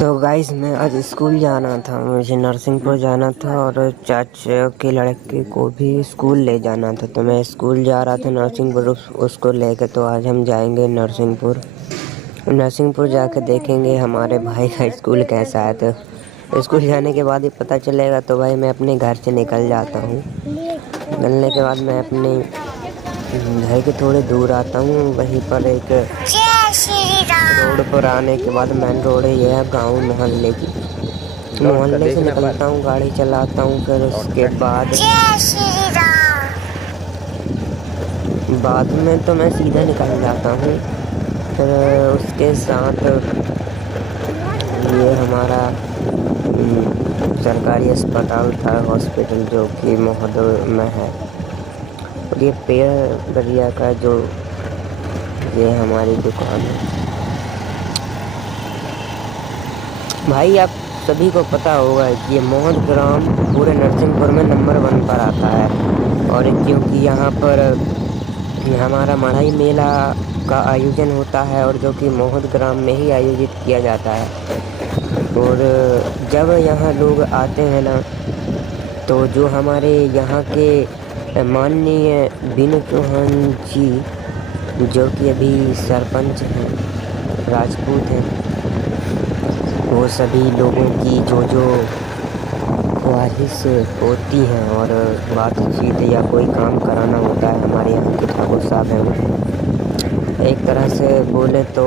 तो गाइस मैं आज स्कूल जाना था, मुझे नरसिंहपुर जाना था और चाचा के लड़के को भी स्कूल ले जाना था। तो मैं स्कूल जा रहा था नरसिंहपुर उसको लेकर। तो आज हम जाएंगे नरसिंहपुर। नरसिंहपुर जाकर देखेंगे हमारे भाई का स्कूल कैसा है। तो स्कूल जाने के बाद ही पता चलेगा। तो भाई मैं अपने घर से निकल जाता हूँ। निकलने के बाद मैं अपने घर के थोड़े दूर आता हूँ। वहीं पर एक रोड पर आने के बाद मेन रोड ये है गाँव मोहल्ले की। मोहल्ले से निकलता हूँ, गाड़ी चलाता हूँ। फिर उसके बाद में तो मैं सीधा निकल जाता हूँ। फिर उसके साथ ये हमारा सरकारी अस्पताल था, हॉस्पिटल, जो कि महोदय में है। और ये पेड़ दरिया का जो ये हमारी दुकान है। भाई आप सभी को पता होगा कि ये मोहन ग्राम पूरे नरसिंहपुर में नंबर 1 पर आता है। और क्योंकि यहाँ पर हमारा मढ़ई मेला का आयोजन होता है और जो कि मोहन ग्राम में ही आयोजित किया जाता है। और जब यहाँ लोग आते हैं ना, तो जो हमारे यहाँ के माननीय बीनू चौहान जी, जो कि अभी सरपंच हैं, राजपूत हैं, वो सभी लोगों की जो ख्वाहिश होती हैं और बातचीत या कोई काम कराना होता है, हमारे यहाँ के ठाकुर साहब हैं वो एक तरह से बोले तो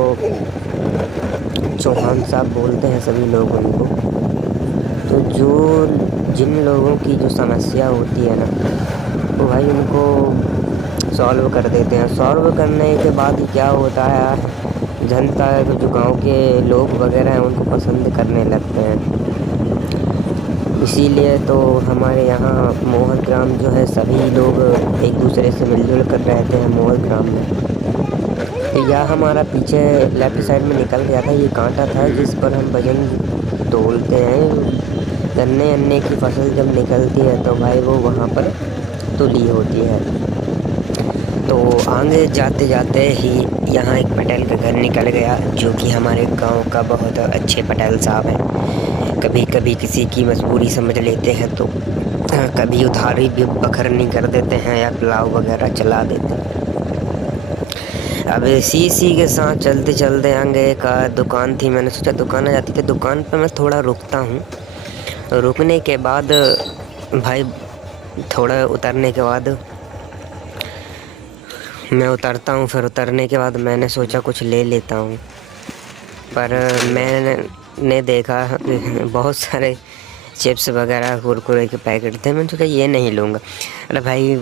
चौहान साहब बोलते हैं सभी लोग उनको। तो जिन लोगों की जो समस्या होती है ना, तो भाई उनको सॉल्व कर देते हैं। सॉल्व करने के बाद क्या होता है, जनता जो गांव के लोग वगैरह हैं उनको पसंद करने लगते हैं। इसीलिए तो हमारे यहाँ मोहन ग्राम जो है, सभी लोग एक दूसरे से मिलजुल कर रहते हैं मोहन ग्राम में। तो यह हमारा पीछे लेफ्ट साइड में निकल गया था, ये कांटा था जिस पर हम वजन तोलते हैं। गन्ने अन्ने की फसल जब निकलती है तो भाई वो वहाँ पर तुली होती है। तो आगे जाते जाते ही यहाँ एक पटेल का घर निकल गया, जो कि हमारे गांव का बहुत अच्छे पटेल साहब हैं। कभी कभी किसी की मजबूरी समझ लेते हैं, तो कभी उधारी भी बखरनी कर देते हैं या पुलाव वगैरह चला देते हैं। अब इसी के साथ चलते चलते आगे एक दुकान थी। मैंने सोचा दुकान आ जाती थी, दुकान पर मैं थोड़ा रुकता हूँ। रुकने के बाद भाई थोड़ा उतरने के बाद मैं उतरता हूँ। फिर उतरने के बाद मैंने सोचा कुछ ले लेता हूँ, पर मैंने देखा बहुत सारे चिप्स वगैरह कुरकुरे के पैकेट थे। मैंने सोचा ये नहीं लूँगा। अरे भाई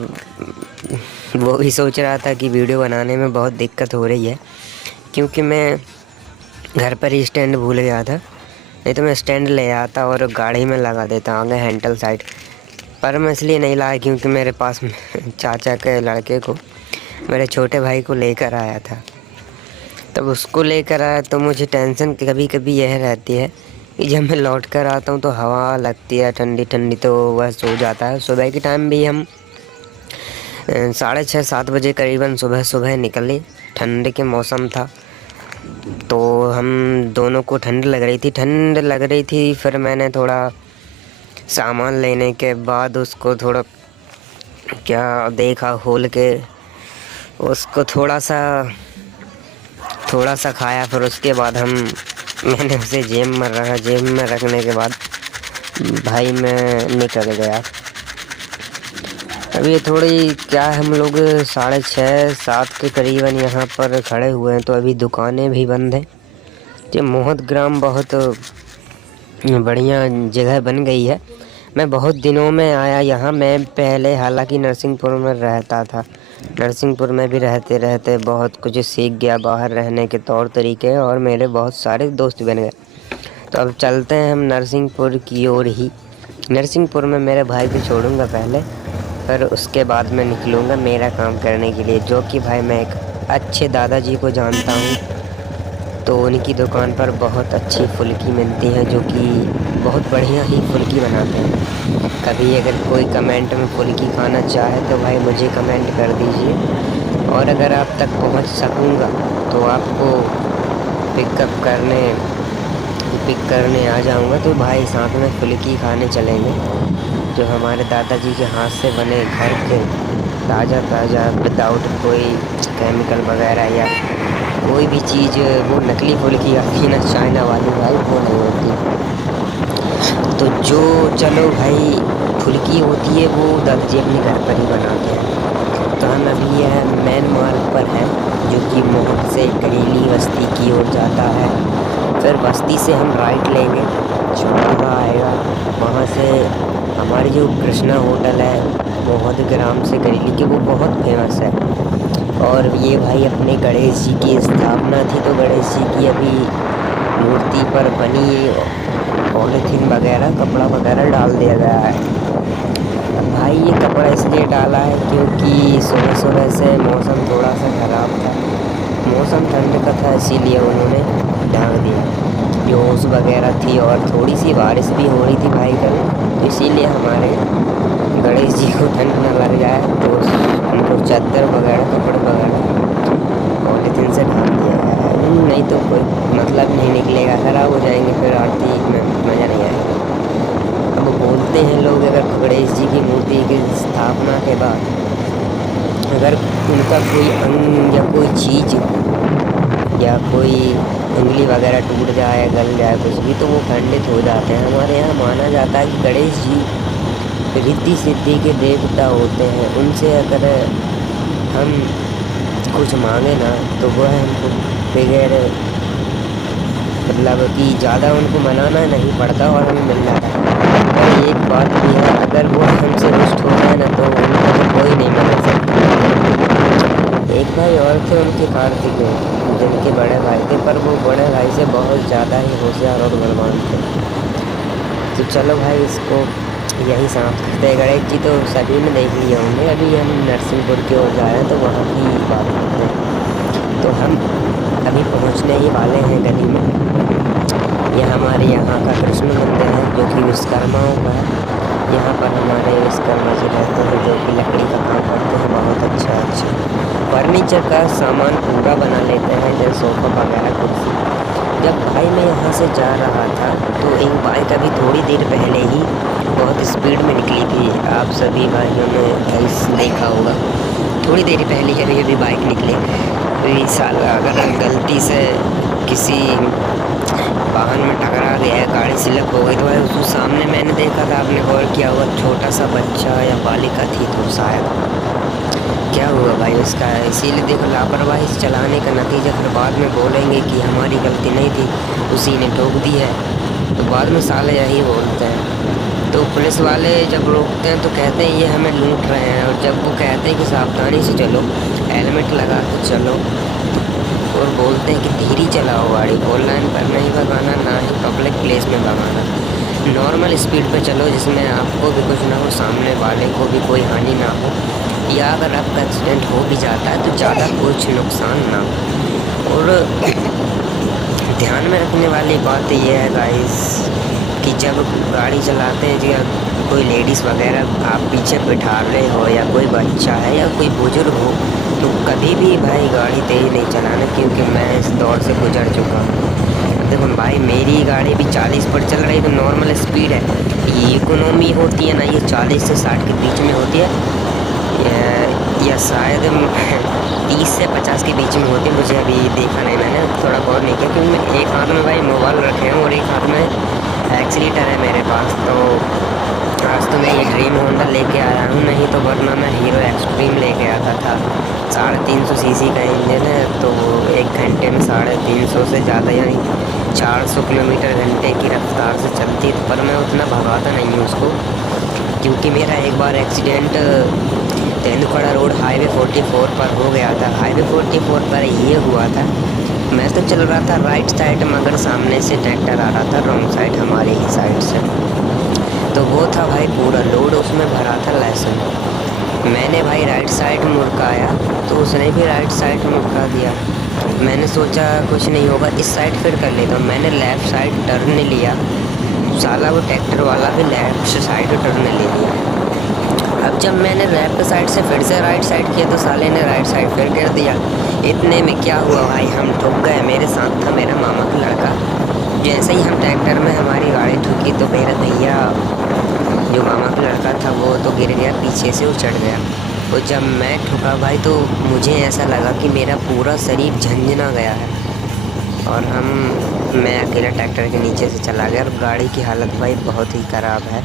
वो भी सोच रहा था कि वीडियो बनाने में बहुत दिक्कत हो रही है, क्योंकि मैं घर पर ही स्टैंड भूल गया था। नहीं तो मैं स्टैंड ले आता और गाड़ी में लगा देता आगे हैंडल साइड पर। मैं इसलिए नहीं लाया क्योंकि मेरे पास चाचा के लड़के को, मेरे छोटे भाई को लेकर आया था। तब उसको लेकर आया तो मुझे टेंशन कभी कभी यह रहती है कि जब मैं लौट कर आता हूँ तो हवा लगती है ठंडी ठंडी, तो वह सो जाता है। सुबह के टाइम भी हम 6:30-7 बजे करीबन सुबह निकले। ठंड के मौसम था, तो हम दोनों को ठंड लग रही थी। फिर मैंने थोड़ा सामान लेने के बाद उसको थोड़ा क्या देखा, खोल के उसको थोड़ा सा खाया। फिर उसके बाद मैंने उसे जेब में रखा। जेब में रखने के बाद भाई मैं निकल गया। अभी थोड़ी क्या हम लोग 6:30-7 के करीबन यहाँ पर खड़े हुए हैं, तो अभी दुकानें भी बंद हैं। ये मोहन ग्राम बहुत बढ़िया जगह बन गई है। मैं बहुत दिनों में आया यहाँ। मैं पहले हालांकि नरसिंहपुर में रहता था, नरसिंहपुर में भी रहते रहते बहुत कुछ सीख गया, बाहर रहने के तौर तरीके, और मेरे बहुत सारे दोस्त बन गए। तो अब चलते हैं हम नरसिंहपुर की ओर ही। नरसिंहपुर में मेरे भाई को छोड़ूंगा पहले, फिर उसके बाद मैं निकलूँगा मेरा काम करने के लिए, जो कि भाई मैं एक अच्छे दादाजी को जानता हूँ। तो उनकी दुकान पर बहुत अच्छी फुल्की मिलती है, जो कि बहुत बढ़िया ही फुल्की बनाते हैं। कभी अगर कोई कमेंट में फुल्की खाना चाहे तो भाई मुझे कमेंट कर दीजिए, और अगर आप तक पहुंच सकूंगा तो आपको पिकअप करने पिक करने आ जाऊंगा तो भाई साथ में फुल्की खाने चलेंगे, जो हमारे दादाजी के हाथ से बने घर के ताज़ा ताज़ा विदाउट कोई केमिकल वगैरह या कोई भी चीज़। वो नकली फुल्की आती है ना चाइना वाली भाई, वो नहीं होती। तो जो चलो भाई फुल्की होती है वो दादाजी अपने घर पर ही बनाते हैं। तो हम अभी यह मेन मार्ग पर है जो कि मोहन से करीली बस्ती की ओर जाता है। फिर बस्ती से हम राइट लेंगे, चौराहा आएगा, वहाँ से हमारी जो कृष्णा होटल है मोहन ग्राम से करीली की, वो बहुत फेमस है। और ये भाई अपने गणेश जी की स्थापना थी, तो गणेश जी की अभी मूर्ति पर बनी पॉलीथीन वगैरह कपड़ा वगैरह डाल दिया गया है। अब भाई ये कपड़ा इसलिए डाला है क्योंकि सुबह सुबह से मौसम थोड़ा सा ख़राब था, मौसम ठंड का था, इसीलिए उन्होंने ढाँक दिया। जो ओस वगैरह थी और थोड़ी सी बारिश भी हो रही थी भाई कल, तो इसीलिए हमारे गणेश जी को ठंड न लग जाए तो उनको चादर वगैरह कपड़े वगैरह पॉलीथीन से ढाँक दिया गया है। नहीं तो कोई मतलब नहीं निकलेगा, ख़राब हो जाएंगे, फिर आरती में मज़ा नहीं आएगा। अब बोलते हैं लोग अगर गणेश जी की मूर्ति की स्थापना के बाद अगर उनका कोई अंग या कोई चीज़ या कोई उंगली वगैरह टूट जाए, गल जाए कुछ भी, तो वो खंडित हो जाते हैं। हमारे यहाँ माना जाता है कि गणेश जी रिद्धि सिद्धि के देवता होते हैं, उनसे अगर हम कुछ मांगे ना तो वह हमको बगैर मतलब कि ज़्यादा उनको मनाना नहीं पड़ता और हमें मिल जाता है। और एक बात भी है, अगर वो हमसे रुष्ट हो जाए ना तो उनको तो कोई नहीं मना सकता। एक भाई और थे उनके कार्तिक, जिनके बड़े भाई थे, पर वो बड़े भाई से बहुत ज़्यादा ही होशियार और बलवान थे। तो चलो भाई इसको यही समाप्त करते हैं। गणेश जी तो सभी ने देख लिए होंगे, अभी हम नरसिंहपुर की ओर जा रहे हैं तो वहाँ की बात करते हैं। तो हम अभी पहुँचने ही वाले हैं गली में। यह हमारे यहाँ का कृष्ण मंदिर है जो कि विश्वकर्माओं का है। यहाँ पर हमारे विश्वकर्मा जी रहते हैं जो कि लकड़ी का काम करते हैं, बहुत अच्छा फर्नीचर का सामान पूरा बना लेते हैं, जैसे सोफ़ा वगैरह कुर्सी। जब भाई मैं यहाँ से जा रहा था तो एक बाइक अभी थोड़ी देर पहले ही बहुत स्पीड में निकली थी, आप सभी भाइयों ने देखा होगा। थोड़ी देर पहले ही अभी बाइक निकली, तो साल अगर गलती से किसी वाहन में टकरा गया है, गाड़ी स्लिप हो गई, तो भाई उसको सामने मैंने देखा था, आपने गौर किया हुआ, छोटा सा बच्चा या बालिका थी, तो शायद क्या हुआ भाई उसका। इसीलिए देखो लापरवाही से चलाने का नतीजा फिर बाद में बोलेंगे कि हमारी गलती नहीं थी, उसी ने ठोक दी है, तो बाद में साले यही बोलते हैं। तो पुलिस वाले जब रोकते हैं तो कहते हैं ये हमें लूट रहे हैं, और जब वो कहते हैं कि सावधानी से चलो, हेलमेट लगा के चलो, और बोलते हैं कि धीरे चलाओ गाड़ी, फोर लाइन पर नहीं भगाना, ना ही पब्लिक प्लेस में भगाना, नॉर्मल स्पीड पे चलो जिसमें आपको भी कुछ ना हो, सामने वाले को भी कोई हानि ना हो, या अगर आपका एक्सीडेंट हो भी जाता है तो ज़्यादा कुछ नुकसान ना हो। और ध्यान में रखने वाली बात यह है गाइस कि जब गाड़ी चलाते हैं या कोई लेडीज़ वगैरह आप पीछे बिठा रहे हो, या कोई बच्चा है या कोई बुजुर्ग हो, तो कभी भी भाई गाड़ी तेज़ नहीं चलाना, क्योंकि मैं इस दौर से गुजर चुका हूँ। देखो भाई मेरी गाड़ी भी 40 पर चल रही, तो नॉर्मल स्पीड है, ये इकोनॉमी होती है ना, ये 40 से 60 के बीच में होती है, या शायद 30 से 50 के बीच में होती है, मुझे अभी देखा नहीं, मैंने थोड़ा गौर नहीं किया, क्योंकि मैं एक हाथ में भाई मोबाइल रखे हैं और एक हाथ में एक्सीलेटर है मेरे पास। तो आज तो मैं ये ड्रीम होंडा लेके आया हूँ, नहीं तो वरना मैं हीरो एक्सट्रीम लेके आता था। 350 सीसी का इंजन है, तो 1 घंटे में 350 से ज़्यादा यानी 400 किलोमीटर घंटे की रफ्तार से चलती, पर मैं उतना भगाता नहीं हूँ उसको, क्योंकि मेरा एक बार एक्सीडेंट तेंदुपड़ा रोड हाईवे 44 पर हो गया था। हाईवे 44 पर ये हुआ था, मैं तो चल रहा था राइट साइड, मगर सामने से ट्रैक्टर आ रहा था रॉन्ग साइड, हमारी ही साइड से, तो वो था भाई पूरा लोड, उसमें भरा था लहसुन। मैंने भाई राइट साइड मुड़काया तो उसने भी राइट साइड मुड़का दिया। मैंने सोचा कुछ नहीं होगा, इस साइड फिर कर लेता हूँ, मैंने लेफ़्ट साइड टर्न लिया, साला वो ट्रैक्टर वाला भी लेफ़्ट साइड टर्न ले लिया। अब जब मैंने लेफ़्ट साइड से फिर से राइट साइड किया तो साले ने राइट साइड फिर कर दिया। इतने में क्या हुआ भाई, हम ठुक गए। मेरे साथ था मेरा मामा का लड़का, जैसे ही हम सेंटर में हमारी गाड़ी ठुकी तो मेरा भैया जो मामा का लड़का था वो तो गिर गया, पीछे से वो चढ़ गया। और जब मैं ठुका भाई तो मुझे ऐसा लगा कि मेरा पूरा शरीर झंझना गया है। और मैं अकेला ट्रैक्टर के नीचे से चला गया। और गाड़ी की हालत भाई बहुत ही ख़राब है।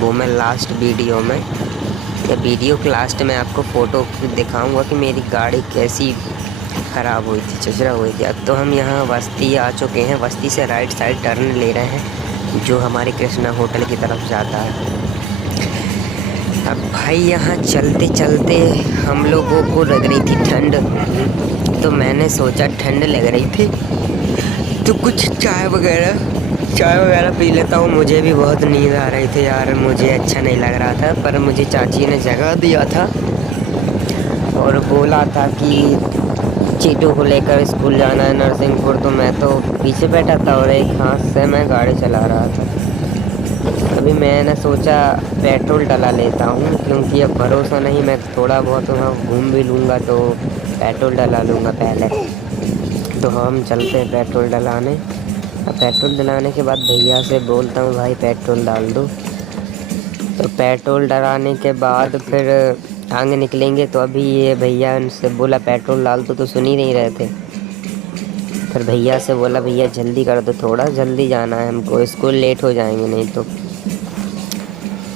वो मैं लास्ट वीडियो में या वीडियो के लास्ट में आपको फ़ोटो दिखाऊंगा कि मेरी गाड़ी कैसी ख़राब हुई थी, चचरा हुई थी। अब तो हम यहाँ बस्ती आ चुके हैं। बस्ती से राइट साइड टर्न ले रहे हैं जो हमारे कृष्णा होटल की तरफ जाता है। अब भाई यहाँ चलते चलते हम लोगों को लग रही थी ठंड, तो मैंने सोचा ठंड लग रही थी तो कुछ चाय वगैरह पी लेता हूँ। मुझे भी बहुत नींद आ रही थी यार, मुझे अच्छा नहीं लग रहा था। पर मुझे चाची ने जगा दिया था और बोला था कि चीटू को लेकर स्कूल जाना है नरसिंहपुर। तो मैं तो पीछे बैठा था और एक हाथ से मैं गाड़ी चला रहा था। अभी मैंने सोचा पेट्रोल डला लेता हूँ, क्योंकि अब भरोसा नहीं, मैं थोड़ा बहुत वहाँ घूम भी लूँगा तो पेट्रोल डला लूँगा पहले। तो हम चलते हैं पेट्रोल डलाने। अब पेट्रोल डलाने के बाद भैया से बोलता हूँ भाई पेट्रोल डाल दो। तो पेट्रोल डलाने के बाद फिर आगे निकलेंगे। तो अभी ये भैया उनसे बोला पेट्रोल डाल दो तो सुन ही नहीं रहे थे। फिर भैया से बोला भैया जल्दी कर दो, थोड़ा जल्दी जाना है हमको, स्कूल लेट हो जाएंगे नहीं तो।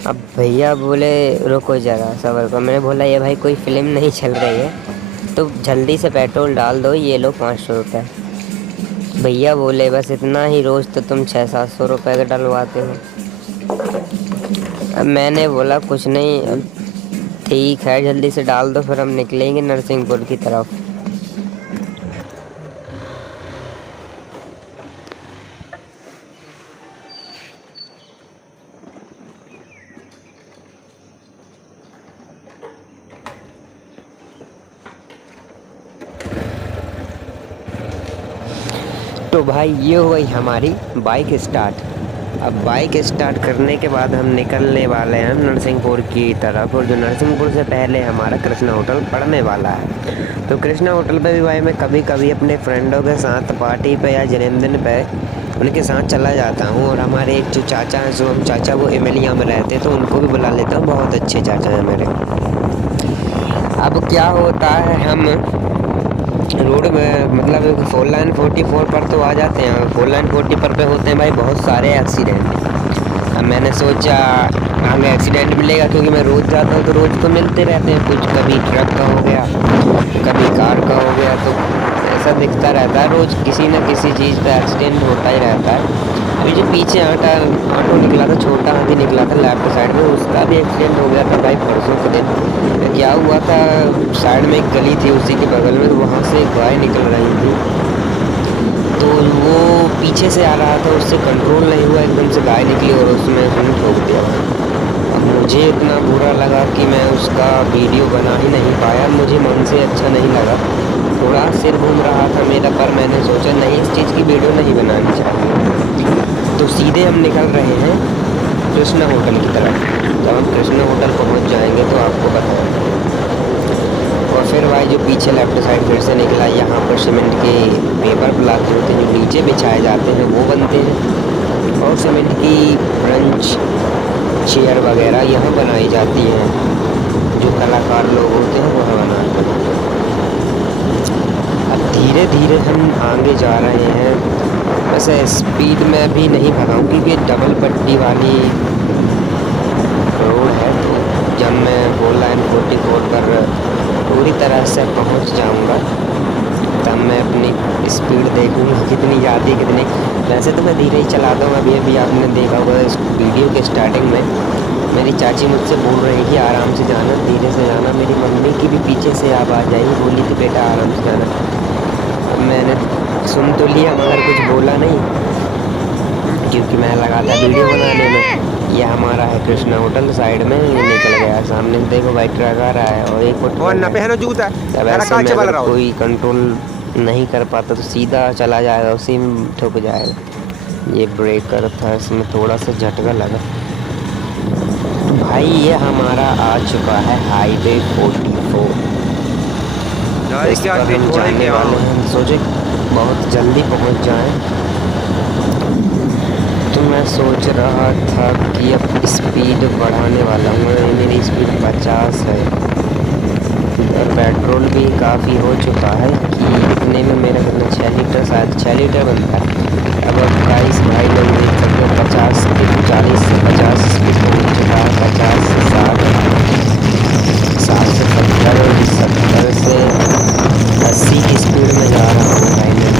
अब भैया बोले रुको ज़रा सबर करो। मैंने बोला ये भाई कोई फ़िल्म नहीं चल रही है, तो जल्दी से पेट्रोल डाल दो, ये लो 500 रुपये। भैया बोले बस इतना ही, रोज़ तो तुम 600-700 रुपये का डलवाते हो। अब मैंने बोला कुछ नहीं, अब ठीक है जल्दी से डाल दो, फिर हम निकलेंगे नरसिंहपुर की तरफ। तो भाई ये हो गई हमारी बाइक स्टार्ट। अब बाइक स्टार्ट करने के बाद हम निकलने वाले हैं नरसिंहपुर की तरफ। और जो नरसिंहपुर से पहले हमारा कृष्णा होटल पड़ने वाला है। तो कृष्णा होटल पे भी भाई मैं कभी कभी अपने फ्रेंडों के साथ पार्टी पे या जन्मदिन पे उनके साथ चला जाता हूँ। और हमारे एक जो चाचा हैं, जो हम चाचा वो एमएलए में रहते हैं, तो उनको भी बुला लेता हूँ। बहुत अच्छे चाचा हैं मेरे। अब क्या होता है, हम रोड में मतलब 4 लाइन 44 पर तो आ जाते हैं। 4 लाइन 40 पर पे होते हैं भाई बहुत सारे एक्सीडेंट। अब मैंने सोचा आगे एक्सीडेंट मिलेगा, क्योंकि मैं रोज़ जाता हूँ तो रोज़ तो मिलते रहते हैं। कुछ कभी ट्रक का हो गया, कभी कार का हो गया, तो ऐसा दिखता रहता है रोज़ किसी न किसी चीज़ का एक्सीडेंट होता ही रहता है। अभी जो पीछे ऑटो निकला था, छोटा हाथी निकला था लेफ्ट साइड में, उसका भी एक्सीडेंट हो गया था भाई परसों के दिन। क्या हुआ था, साइड में एक गली थी उसी के बगल में, तो वहाँ से एक गाय निकल रही थी। तो वो पीछे से आ रहा था, उससे कंट्रोल नहीं हुआ, एकदम से गाय निकली और उसमें उसने ठोक दिया। अब मुझे इतना बुरा लगा कि मैं उसका वीडियो बना ही नहीं पाया। मुझे मन से अच्छा नहीं लगा, थोड़ा सिर घूम रहा था मेरा, पर मैंने सोचा नहीं इस चीज़ की वीडियो नहीं बनानी चाहिए। तो सीधे हम निकल रहे हैं कृष्णा होटल की तरफ। जब हम कृष्णा होटल पहुंच जाएंगे तो आपको बताएंगे। और फिर भाई जो पीछे लेफ्ट साइड फिर से निकला, यहाँ पर सीमेंट के पेपर ब्लॉक होते हैं जो नीचे बिछाए जाते हैं वो बनते हैं। और सीमेंट की ब्रंच चेयर वगैरह यहाँ बनाई जाती हैं, जो कलाकार लोग होते हैं वहाँ बनाते हैं। अब धीरे धीरे हम आगे जा रहे हैं। वैसे स्पीड में भी नहीं भगाऊँ क्योंकि डबल पट्टी वाली रोड है। तो जब मैं 4 लाइन 44 पर पूरी तरह से पहुंच जाऊंगा तब मैं अपनी स्पीड देखूंगा कितनी ज़्यादा कितनी। वैसे तो मैं धीरे ही चलाता हूँ। अभी आपने देखा होगा इस वीडियो के स्टार्टिंग में मेरी चाची मुझसे बोल रही थी आराम से जाना, धीरे से जाना। मेरी मम्मी की भी पीछे से आवाज़ आई, बोली थी बेटा आराम से जाना। अब मैंने सुन तो लिया मगर कुछ बोला नहीं, क्योंकि मैं लगा था वीडियो बनाने में। ये हमारा है कृष्णा होटल, साइड में ये निकल गया सामने से, देखो भाई ट्रक आ रहा है और एक फुट तब ऐसे में अगर कोई कंट्रोल नहीं कर पाता तो सीधा चला जाएगा, उसी में ठुक जाएगा। ये ब्रेकर था, इसमें थोड़ा सा झटका लगा। भाई ये हमारा आ चुका है हाईवे 44। इस पर हम जाने वाले हैं, सोचे बहुत जल्दी पहुंच जाएं। मैं सोच रहा था कि अब स्पीड बढ़ाने वाला हूँ। मेरी स्पीड 50 है और पेट्रोल भी काफ़ी हो चुका है कि इतने में मेरा कितना 6 लीटर, शायद 6 लीटर बनता है। अब गाइस भाई लोग देख सकते हैं 50 से 40 से 50 स्पीड पहुँच चुका है। 50 से 60, 60 से 70, 70 से 80 की स्पीड में जा रहा हूँ फाइनली।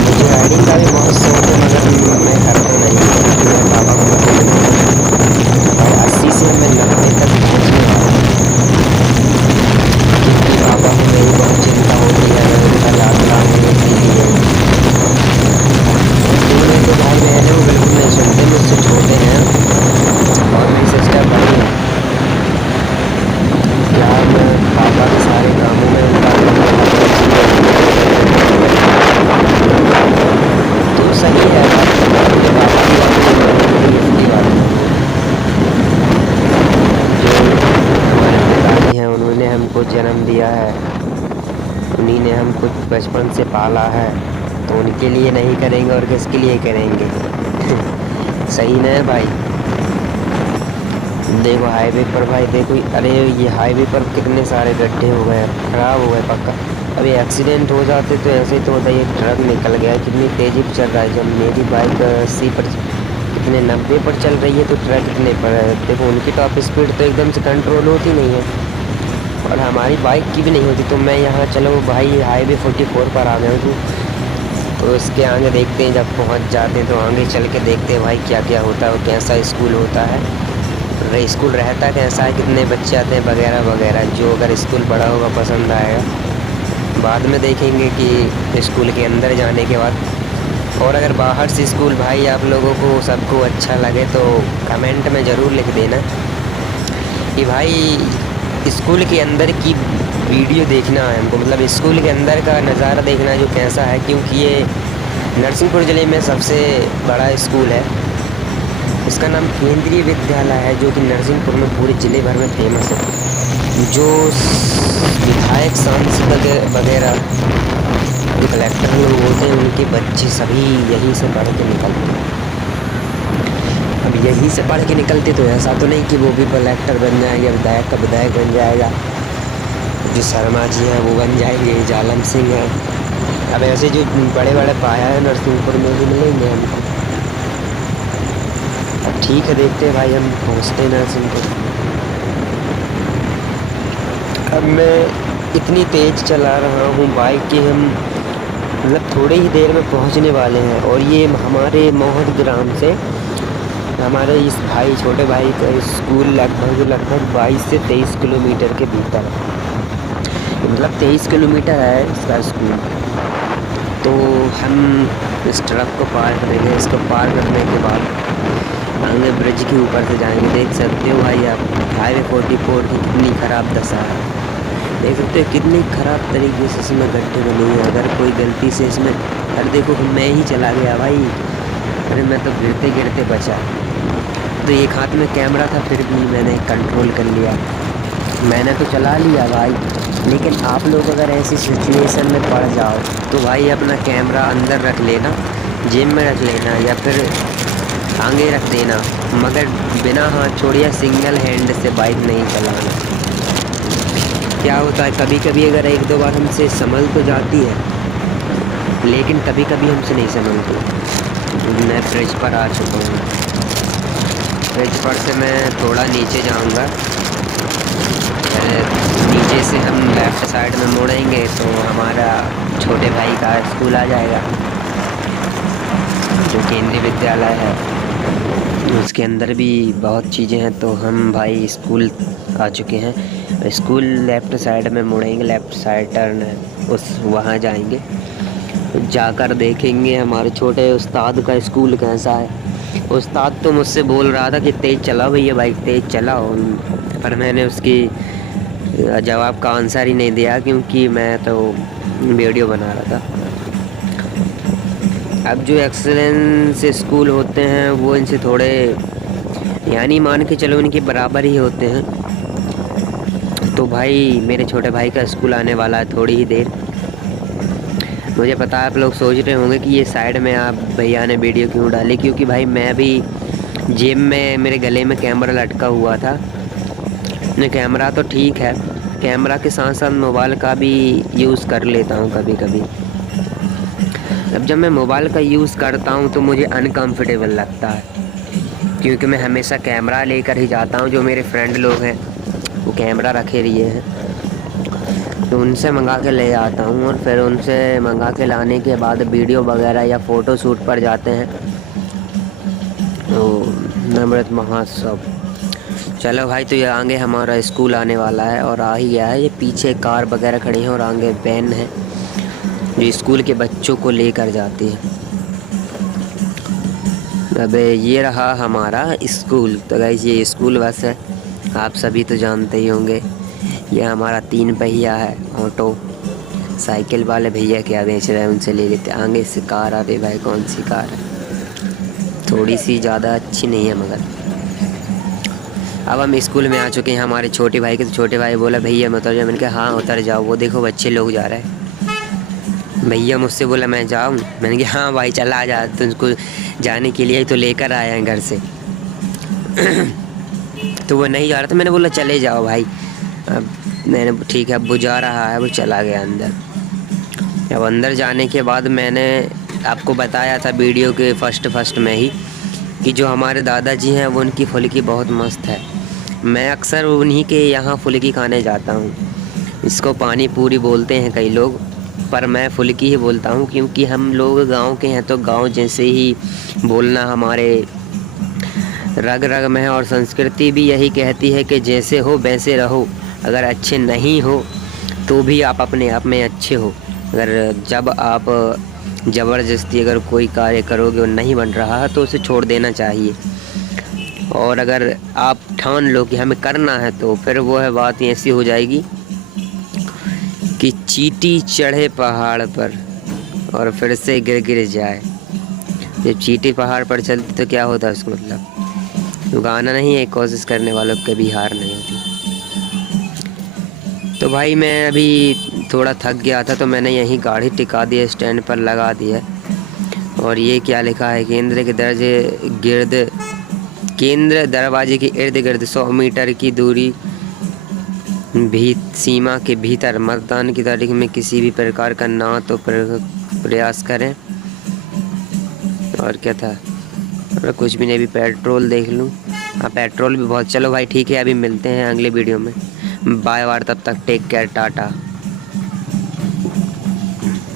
मुझे राइडिंग का भी बहुत शौक है मगर मैं करता नहीं हूँ क्योंकि मेरे पापा को मुझे नहीं है। और 80 से मैं 90 तक पहुँचने वाला हूँ क्योंकि पापा को मेरी बहुत चिंता होती है, मैं उनका लाडला हूँ इसीलिए। स्कूल में तो भाई बहन है वो बिल्कुल नहीं सुनते, मुझसे छोटे हैं और मेरी सिस्टर बड़ी है। क्या मैं पापा के सारे कामों में उनका अंडर रहूँगा इसीलिए तो सही है भाई। मेरे पापा की बात तो मानेंगे ही, इसकी बात नहीं है। जो हमारे पिताजी हैं उन्होंने हमको जन्म दिया है, उन्हीं ने हमको बचपन से पाला है, तो उनके लिए नहीं करेंगे और किसके लिए करेंगे। सही ना है भाई। देखो हाईवे पर भाई, देखो अरे ये हाईवे पर कितने सारे गड्ढे हो गए, खराब हो गए पक्का। अभी एक्सीडेंट हो जाते तो ऐसे ही तो होता है। ये ट्रक निकल गया, कितनी तेज़ी पर चल रहा है। जब मेरी बाइक 80 पर, कितने 90 पर चल रही है तो ट्रक कितने पर है। देखो उनकी टॉप स्पीड तो एकदम से कंट्रोल होती नहीं है और हमारी बाइक की भी नहीं होती। तो मैं यहाँ चलो भाई हाईवे 44 पर आ गया हूँ, तो इसके आगे देखते हैं, जब पहुँच जाते हैं तो आगे चल के देखते हैं भाई क्या क्या होता है और कैसा स्कूल होता है, स्कूल रहता कैसा है, कितने बच्चे आते हैं वगैरह वगैरह। जो अगर स्कूल बड़ा होगा पसंद आएगा, बाद में देखेंगे कि स्कूल के अंदर जाने के बाद। और अगर बाहर से स्कूल भाई आप लोगों को सबको अच्छा लगे तो कमेंट में ज़रूर लिख देना कि भाई स्कूल के अंदर की वीडियो देखना है हमको, मतलब स्कूल के अंदर का नज़ारा देखना है जो कैसा है। क्योंकि ये नरसिंहपुर ज़िले में सबसे बड़ा स्कूल है, इसका नाम केंद्रीय विद्यालय है जो कि नरसिंहपुर में पूरे ज़िले भर में फेमस है। जो विधायक, सांसद वगैरह, जो कलेक्टर लोग होते हैं उनके बच्चे सभी यहीं से पढ़ के निकलते हैं। अब यहीं से पढ़ के निकलते तो ऐसा तो नहीं कि वो भी कलेक्टर बन जाएंगे, विधायक का विधायक बन जाएगा, जो शर्मा जी हैं वो बन जाएंगे, जालम सिंह है। अब ऐसे जो बड़े बड़े पाया है नरसिंहपुर में भी मिलेंगे हमको। अब ठीक है, देखते हैं भाई, हम पहुँचते हैं नरसिंहपुर। अब मैं इतनी तेज़ चला रहा हूँ बाइक कि हम मतलब थोड़े ही देर में पहुँचने वाले हैं। और ये हमारे मोहद ग्राम से हमारे इस भाई, छोटे भाई का स्कूल लगभग 22 से 23 किलोमीटर के भीतर है, मतलब 23 किलोमीटर है इसका स्कूल। तो हम इस ट्रक को पार करेंगे, इसको पार करने के बाद आगे ब्रिज के ऊपर से जाएंगे। देख सकते हो भाई आप हाईवे 44 की कितनी ख़राब दशा है, देख सकते हो कितनी ख़राब तरीके से इसमें गड्ढे बने हुए हैं। अगर कोई गलती से इसमें, अरे देखो मैं ही चला गया भाई, अरे मैं तो गिरते गिरते बचा। तो एक हाथ में कैमरा था फिर भी मैंने कंट्रोल कर लिया, मैंने तो चला लिया भाई। लेकिन आप लोग अगर ऐसी सिचुएशन में पड़ जाओ तो भाई अपना कैमरा अंदर रख लेना, जेब में रख लेना या फिर आगे रख देना, मगर बिना हाथ छोड़िए सिंगल हैंड से बाइक नहीं चलाना। क्या होता है कभी कभी अगर एक दो बार हमसे संभल तो जाती है लेकिन कभी कभी हमसे नहीं संभलती। मैं ब्रिज पर आ चुका हूँ, ब्रिज पर से मैं थोड़ा नीचे जाऊँगा, नीचे से हम लेफ़्ट साइड में मुड़ेंगे तो हमारा छोटे भाई का स्कूल आ जाएगा जो केंद्रीय विद्यालय है। उसके अंदर भी बहुत चीज़ें हैं। तो हम भाई स्कूल आ चुके हैं, स्कूल लेफ़्ट साइड में मुड़ेंगे, लेफ़्ट साइड टर्न है, उस वहाँ जाएंगे, जाकर देखेंगे हमारे छोटे उस्ताद का स्कूल कैसा है। उस्ताद तो मुझसे बोल रहा था कि तेज़ चलाओ भैया बाइक, तेज़ चलाओ, पर मैंने उसकी जवाब का आंसर ही नहीं दिया क्योंकि मैं तो वीडियो बना रहा था। अब जो एक्सीलेंस स्कूल होते हैं वो इनसे थोड़े, यानी मान के चलो इनके बराबर ही होते हैं। तो भाई मेरे छोटे भाई का स्कूल आने वाला है थोड़ी ही देर, मुझे पता है आप लोग सोच रहे होंगे कि ये साइड में आप भैया ने वीडियो क्यों डाली, क्योंकि भाई मैं भी जेब में मेरे गले में कैमरा लटका हुआ था। ने कैमरा तो ठीक है, कैमरा के साथ साथ मोबाइल का भी यूज़ कर लेता हूँ कभी कभी। अब जब मैं मोबाइल का यूज़ करता हूँ तो मुझे अनकंफर्टेबल लगता है, क्योंकि मैं हमेशा कैमरा लेकर ही जाता हूँ। जो मेरे फ्रेंड लोग हैं वो कैमरा रखे लिए हैं, तो उनसे मंगा के ले आता हूँ, और फिर उनसे मंगा के लाने के बाद वीडियो वगैरह या फ़ोटो शूट पर जाते हैं। तो नवरात्र महोत्सव, चलो भाई, तो ये आगे हमारा स्कूल आने वाला है और आ ही गया है। ये पीछे कार वगैरह खड़ी हैं और आगे वैन है जो स्कूल के बच्चों को लेकर जाती है। अब ये रहा हमारा स्कूल। तो गाइस ये स्कूल बस है, आप सभी तो जानते ही होंगे। ये हमारा 3 पहिया है ऑटो। साइकिल वाले भैया क्या बेच रहे हैं उनसे ले लेते। आगे से कार आ रही भाई, कौन सी कार है, थोड़ी सी ज़्यादा अच्छी नहीं है मगर। अब हम स्कूल में आ चुके हैं हमारे छोटे भाई के। तो छोटे भाई बोला भैया मैं उतर जाऊँ, मैंने कहा हाँ उतर जाओ, वो देखो बच्चे लोग जा रहे हैं। भैया मुझसे बोला मैं जाऊँ, मैंने कहा हाँ भाई चला जा, तुमको जाने के लिए तो लेकर आए हैं घर से। तो वो नहीं जा रहा था, मैंने बोला चले जाओ भाई। अब मैंने ठीक है, अब वो जा रहा है, वो चला गया अंदर। अब अंदर जाने के बाद मैंने आपको बताया था वीडियो के फर्स्ट में ही कि जो हमारे दादाजी हैं वो उनकी फुल्की बहुत मस्त है। मैं अक्सर उन्हीं के यहाँ फुल्की खाने जाता हूँ। इसको पानी पूरी बोलते हैं कई लोग, पर मैं फुल्की ही बोलता हूँ, क्योंकि हम लोग गांव के हैं तो गांव जैसे ही बोलना हमारे रग रग में है। और संस्कृति भी यही कहती है कि जैसे हो वैसे रहो। अगर अच्छे नहीं हो तो भी आप अपने आप में अच्छे हो। अगर जब आप ज़बरदस्ती अगर कोई कार्य करोगे और नहीं बन रहा तो उसे छोड़ देना चाहिए। और अगर आप ठान लो कि हमें करना है तो फिर वो है बात ऐसी हो जाएगी कि चींटी चढ़े पहाड़ पर और फिर से गिर जाए। जब चींटी पहाड़ पर चलती तो क्या होता है उसका मतलब, तो गाना नहीं है, कोशिश करने वालों को कभी हार नहीं होती। तो भाई मैं अभी थोड़ा थक गया था तो मैंने यहीं गाड़ी टिका दी है, स्टैंड पर लगा दी है। और ये क्या लिखा है, केंद्र दरवाजे के इर्द गिर्द 100 मीटर की दूरी भी सीमा के भीतर मतदान की तारीख में किसी भी प्रकार का ना तो प्रयास करें। और क्या था, और कुछ भी नहीं। अभी पेट्रोल देख लूँ, हाँ पेट्रोल भी बहुत। चलो भाई ठीक है, अभी मिलते हैं अगले वीडियो में। बाय बाय, तब तक टेक केयर, टाटा।